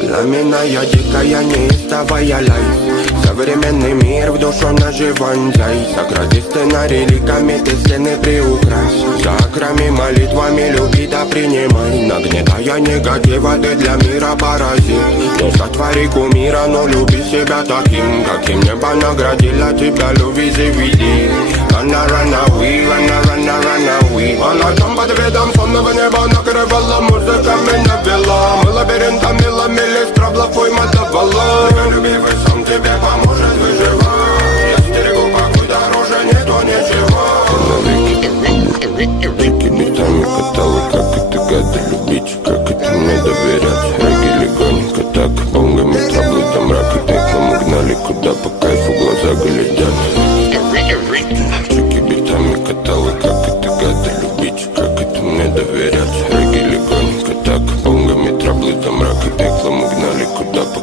Пламенная, дикая, неистовая лайф. Современный мир в душу наживаньяй. Сократив сценарий ликами, ты стены приукрась. Закрами молитвами люби да принимай. Нагнетая негатива, ты для мира паразит. Не сотвори кумира, но люби себя таким, каким небо наградило тебя, люби заведи. Run away, run away. А ночам под видом сонного неба накрывала музыка меня вела. Мы лабиринтами ломили страблов, уйма давала. Любимый сам тебе поможет выживать. Я стерегу, покой дороже нету ничего. Веки битами катала, как это гадо любить, как это мне доверять. Реги легонько так, бонгами траблы до мрака. Пекло мы гнали куда по кайфу глаза глядят. Веки битами катала, как это гадо любить, как это мне доверять. Реги легонько так, бонгами траблы до мрака. Пекло мы гнали куда по